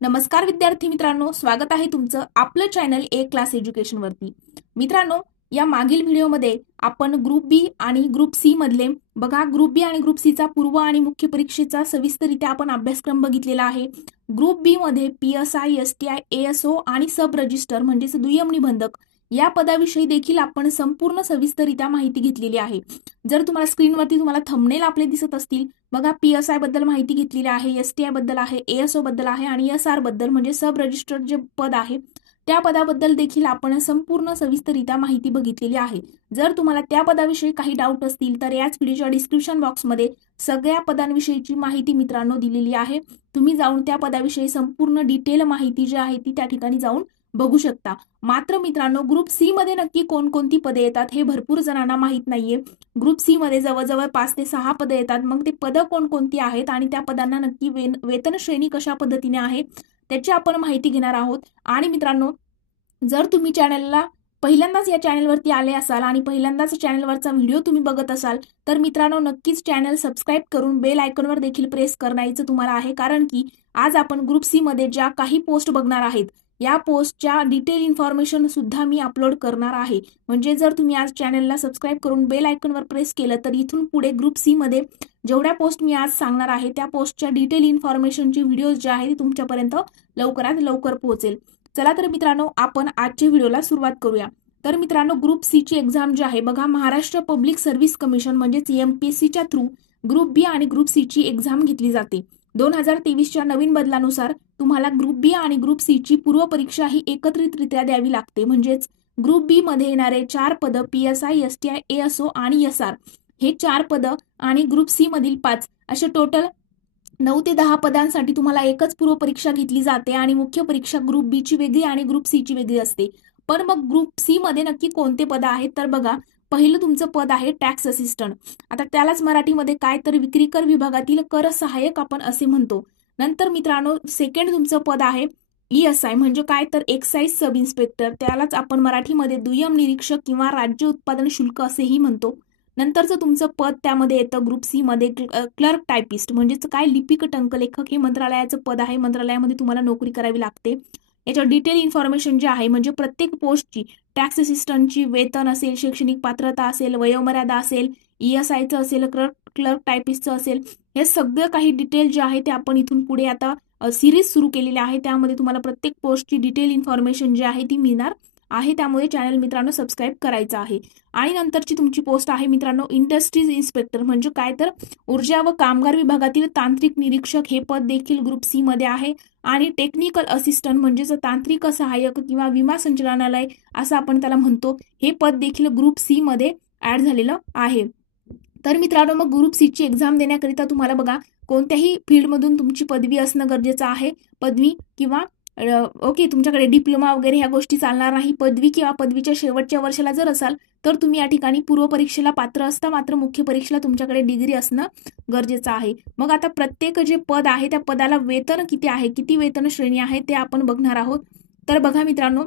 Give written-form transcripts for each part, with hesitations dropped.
नमस्कार विद्यार्थी मित्रांनो, स्वागत आहे तुमचं आपलं चॅनल ए क्लास एज्युकेशन वरती। मित्रांनो, या मागील व्हिडिओमध्ये आपण ग्रुप बी आणि ग्रुप सी मधले बघा, ग्रुप बी आणि ग्रुप सी चा पूर्व आणि मुख्य परीक्षेचा सविस्तररित्या आपण अभ्यासक्रम बघितलेला आहे। ग्रुप बी मध्ये पीएसआय, एसटीआय, एएसओ आणि सब रजिस्टर म्हणजेच दुय्यम निबंधक या पदाविषयी देखील आपण संपूर्ण सविस्तररित्या माहिती घेतलेली आहे। जर तुम्हाला स्क्रीनवरती तुम्हाला थंबनेल आपले दिसत असतील, बघा पीएसआय बद्दल माहिती घेतलेली आहे, एसटीआय बद्दल आहे, एएसओ बद्दल आहे आणि एसआर बद्दल म्हणजे सब रजिस्टर्ड जे पद आहे त्या पदाबद्दल देखील आपण संपूर्ण सविस्तररित्या माहिती बघितलेली आहे। जर तुम्हाला त्या पदाविषयी काही डाऊट असतील तर याच व्हिडिओच्या डिस्क्रिप्शन बॉक्समध्ये सगळ्या पदांविषयीची माहिती मित्रांनो दिलेली आहे। तुम्ही जाऊन त्या पदाविषयी संपूर्ण डिटेल माहिती जी आहे ती त्या ठिकाणी जाऊन बघू शकता। मात्र मित्रांनो, ग्रुप सी मध्ये नक्की कोणकोणती पदे येतात हे भरपूर जणांना माहित नाहीये। ग्रुप सी मध्ये जवळजवळ 5 ते 6 पदे येतात। मग ते पदं कोणकोणती आहेत आणि त्या पदांना नक्की वेतन श्रेणी कशा पद्धतीने आहे त्याची आपण माहिती घेणार आहोत। आणि मित्रांनो, जर तुम्ही चॅनलला पहिल्यांदाच या चॅनलवरती आले असाल आणि पहिल्यांदाच चॅनलवरचा व्हिडिओ तुम्ही बघत असाल तर मित्रांनो, नक्कीच चॅनल सबस्क्राईब करून बेल आयकॉनवर देखील प्रेस करायचं तुम्हाला आहे, कारण की आज आपण ग्रुप सी मध्ये ज्या काही पोस्ट बघणार आहेत या पोस्टच्या डिटेल इन्फॉर्मेशन सुद्धा मी अपलोड करणार आहे। म्हणजे जर तुम्ही आज चॅनलला सबस्क्राईब करून बेल आयकॉनवर प्रेस केलं तर इथून पुढे ग्रुप सी मध्ये जेवढ्या पोस्ट मी आज सांगणार आहे त्या पोस्टच्या डिटेल इन्फॉर्मेशनची व्हिडिओज जे आहे ती तुमच्यापर्यंत लवकरात लवकर पोहोचेल। चला तर मित्रांनो, आपण आजच्या व्हिडिओला सुरुवात करूया। तर मित्रांनो, ग्रुप सी ची एक्झाम जी आहे बघा, महाराष्ट्र पब्लिक सर्व्हिस कमिशन म्हणजेच एमपीएससीच्या थ्रू ग्रुप बी आणि ग्रुप सी ची एक्झाम घेतली जाते। 2023च्या नवीन बदलानुसार तुम्हाला ग्रुप बी आणि ग्रुप सी ची पूर्व परीक्षा ही एकत्रितरित्या द्यावी लागते। म्हणजेच ग्रुप बी मध्ये येणारे 4 पद पीएसआय, एसटीआय, एएसओ आणि एसआर हे 4 पद आणि ग्रुप सी मधील 5 असे टोटल 9 ते 10 पदांसाठी तुम्हाला एकच पूर्व परीक्षा घेतली जाते आणि मुख्य परीक्षा ग्रुप बी ची वेगळी आणि ग्रुप सी ची वेगळी असते। पण मग ग्रुप सी मध्ये नक्की कोणते पद आहेत तर बघा, पहिलं तुमचं पद आहे टॅक्स असिस्टंट। आता त्यालाच मराठीमध्ये काय तर विक्रीकर विभागातील कर सहाय्यक आपण असे म्हणतो। नंतर मित्रांनो, सेकंड तुमचं पद आहे ईएसआय म्हणजे काय तर एक्साइज सब इन्स्पेक्टर, त्यालाच आपण मराठीमध्ये दुय्यम निरीक्षक किंवा राज्य उत्पादन शुल्क असेही म्हणतो। नंतरचं तुमचं पद त्यामध्ये येतं ग्रुप सी मध्ये क्लर्क टायपिस्ट म्हणजेच काय लिपिक टंकलेखक, हे मंत्रालयाचं पद आहे, मंत्रालयामध्ये तुम्हाला नोकरी करावी लागते। याच्यावर डिटेल इन्फॉर्मेशन जे आहे म्हणजे प्रत्येक पोस्टची, टॅक्स असिस्टंटची वेतन असेल, शैक्षणिक पात्रता असेल, वयोमर्यादा असेल, ईएसआयचं असेल, क्लर्क टायपिस्टचं असेल, हे सगळं काही डिटेल जे आहे ते आपण इथून पुढे आता सिरीज सुरू केलेली आहे, त्यामध्ये तुम्हाला प्रत्येक पोस्टची डिटेल इन्फॉर्मेशन जी आहे ती मिळणार आहे। त्यामुळे चॅनल मित्रांनो सबस्क्राईब करायचं आहे। आणि नंतरची तुमची पोस्ट आहे मित्रांनो इंडस्ट्रीज इन्स्पेक्टर म्हणजे काय तर ऊर्जा व कामगार विभागातील तांत्रिक निरीक्षक, हे पद देखील ग्रुप सी मध्ये आहे। आणि टेक्निकल असिस्टंट म्हणजेच तांत्रिक सहाय्यक किंवा विमा संचालनालय असं आपण त्याला म्हणतो, हे पद देखील ग्रुप सी मध्ये ऍड झालेलं आहे। तर मित्रांनो, मग ग्रुप सी ची एक्झाम देण्याकरिता तुम्हाला बघा कोणत्याही फील्डमधून तुमची पदवी असणं गरजेचं आहे। पदवी किंवा ओके, तुमच्याकडे डिप्लोमा वगैरे ह्या गोष्टी चालणार नाही। पदवी किंवा पदवीच्या शेवटच्या वर्षाला जर असाल तर तुम्ही या ठिकाणी पूर्व परीक्षेला पात्र असता, मात्र मुख्य परीक्षेला तुमच्याकडे डिग्री असणं गरजेचं आहे। मग आता प्रत्येक जे पद आहे त्या पदाला वेतन किती आहे, किती वेतन श्रेणी आहे ते आपण बघणार आहोत। तर बघा मित्रांनो,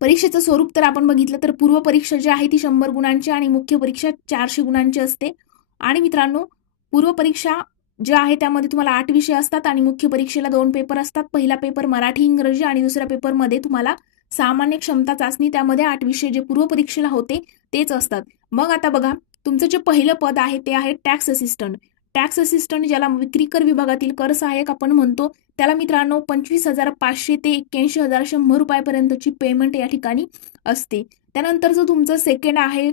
परीक्षेचं स्वरूप तर आपण बघितलं तर पूर्व परीक्षा जी आहे ती 100 गुणांची आणि मुख्य परीक्षा 400 गुणांची असते। आणि मित्रांनो, पूर्व परीक्षा जे आहे त्यामध्ये तुम्हाला 8 विषय असतात आणि मुख्य परीक्षेला 2 पेपर असतात। पहिला पेपर मराठी इंग्रजी आणि दुसऱ्या पेपरमध्ये तुम्हाला सामान्य क्षमता चाचणी, त्यामध्ये 8 विषय जे पूर्व परीक्षेला होते तेच असतात। मग आता बघा, तुमचं जे पहिलं पद आहे ते आहे टॅक्स असिस्टंट। टॅक्स असिस्टंट ज्याला विक्रीकर विभागातील कर सहाय्यक आपण म्हणतो, त्याला मित्रांनो 25,500 ते 81,100 रुपयापर्यंतची पेमेंट या ठिकाणी असते। त्यानंतरचं तुमचं सेकंड आहे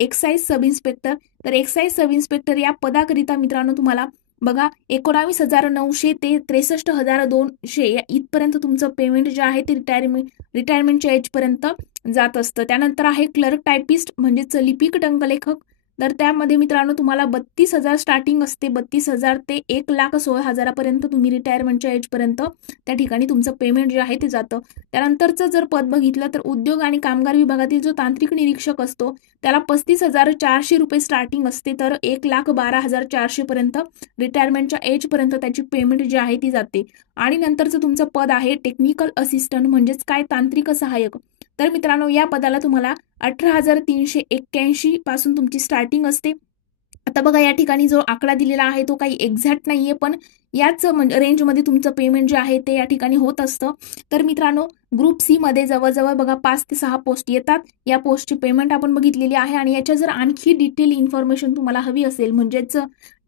एक्साइज सब इन्स्पेक्टर। तर एक्साइज सब इन्स्पेक्टर या पदाकरिता मित्रांनो तुम्हाला बघा 19,900 ते 63,200 इथपर्यंत तुमचं पेमेंट जे आहे ते रिटायरमेंटच्या एज पर्यंत जात असतं। त्यानंतर आहे क्लर्क टायपिस्ट म्हणजेच लिपिक टंकलेखक। तर त्यामध्ये मित्रांनो तुम्हाला 32,000 स्टार्टिंग असते, 32,000 ते 1,16,000 पर्यंत तुम्ही रिटायरमेंटच्या एज पर्यंत त्या ठिकाणी तुमचं पेमेंट जे आहे ते जातं। त्यानंतरचं जर पद बघितलं तर उद्योग आणि कामगार विभागातील जो तांत्रिक निरीक्षक असतो त्याला 35,400 रुपये स्टार्टिंग असते, तर 1,12,400 पर्यंत रिटायरमेंटच्या एज पर्यंत त्याची पेमेंट जी आहे ती जाते। आणि नंतरचं तुमचं पद आहे टेक्निकल असिस्टंट म्हणजेच काय तांत्रिक सहाय्यक। तर मित्रांनो, या पदाला तुम्हाला 18,381 पासून तुमची स्टार्टिंग असते। आता बघा, या ठिकाणी जो आकडा दिलेला आहे तो काही एक्झॅक्ट नाहीये, पण याच म्हणजे रेंजमध्ये तुमचं पेमेंट जे आहे ते या ठिकाणी होत असतं. तर मित्रांनो, ग्रुप सी मध्ये जवळजवळ बघा 5 ते 6 पोस्ट येतात. या पोस्टची पेमेंट आपण बघितलेली आहे आणि याच्या जर आणखी डिटेल इन्फॉर्मेशन तुम्हाला हवी असेल, म्हणजेच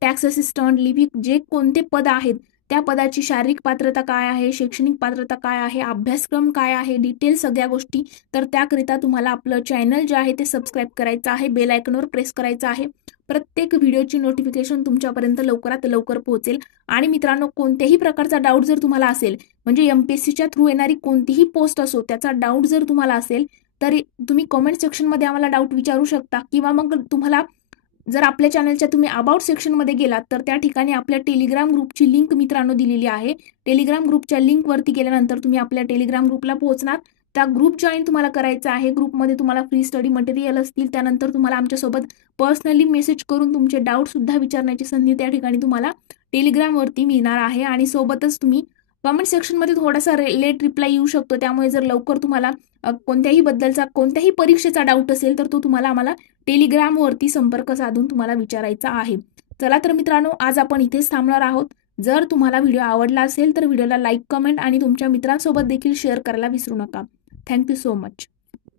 टॅक्स असिस्टंट, लिव्हिंग जे कोणते पद आहेत त्या पदाची शारीरिक पात्रता काय आहे, शैक्षणिक पात्रता काय आहे, अभ्यासक्रम काय आहे, डिटेल सगळ्या गोष्टी, तर त्याकरिता तुम्हाला आपलं चॅनल जे आहे ते सबस्क्राईब करायचं आहे, बेल आयकॉनवर प्रेस करायचं आहे. प्रत्येक व्हिडिओची नोटिफिकेशन तुमच्यापर्यंत लवकरात लवकर पोहोचेल. आणि मित्रांनो, कोणत्याही प्रकारचा डाऊट जर तुम्हाला असेल, म्हणजे एमपीएससीच्या थ्रू येणारी कोणतीही पोस्ट असो, त्याचा डाऊट जर तुम्हाला असेल तर तुम्ही कमेंट सेक्शनमध्ये आम्हाला डाऊट विचारू शकता. किंवा मग तुम्हाला जर आपल्या चॅनलच्या तुम्ही अबाउट सेक्शनमध्ये गेलात तर त्या ठिकाणी आपल्या टेलिग्राम ग्रुपची लिंक मित्रांनो दिलेली आहे. टेलिग्राम ग्रुपच्या लिंकवरती गेल्यानंतर तुम्ही आपल्या टेलिग्राम ग्रुपला पोहोचणार. त्या ग्रुप जॉईन तुम्हाला करायचा आहे. ग्रुपमध्ये तुम्हाला फ्री स्टडी मटेरियल असतील. त्यानंतर तुम्हाला आमच्यासोबत पर्सनली मेसेज करून तुमचे डाऊट सुद्धा विचारण्याची संधी त्या ठिकाणी तुम्हाला टेलिग्रामवरती मिळणार आहे. आणि सोबतच तुम्ही कमेंट सेक्शनमध्ये थोडासा लेट रिप्लाय येऊ शकतो. त्यामुळे जर लवकर तुम्हाला कोणत्याही बद्दलचा कोणत्याही परीक्षेचा डाऊट असेल तर तो तुम्हाला आम्हाला टेलिग्रामवरती संपर्क साधून तुम्हाला विचारायचा आहे. चला तर मित्रांनो, आज आपण इथेच थांबणार आहोत. जर तुम्हाला व्हिडिओ आवडला असेल तर व्हिडिओला लाईक, कमेंट आणि तुमच्या मित्रांसोबत देखील शेअर करायला विसरू नका. Thank you so much.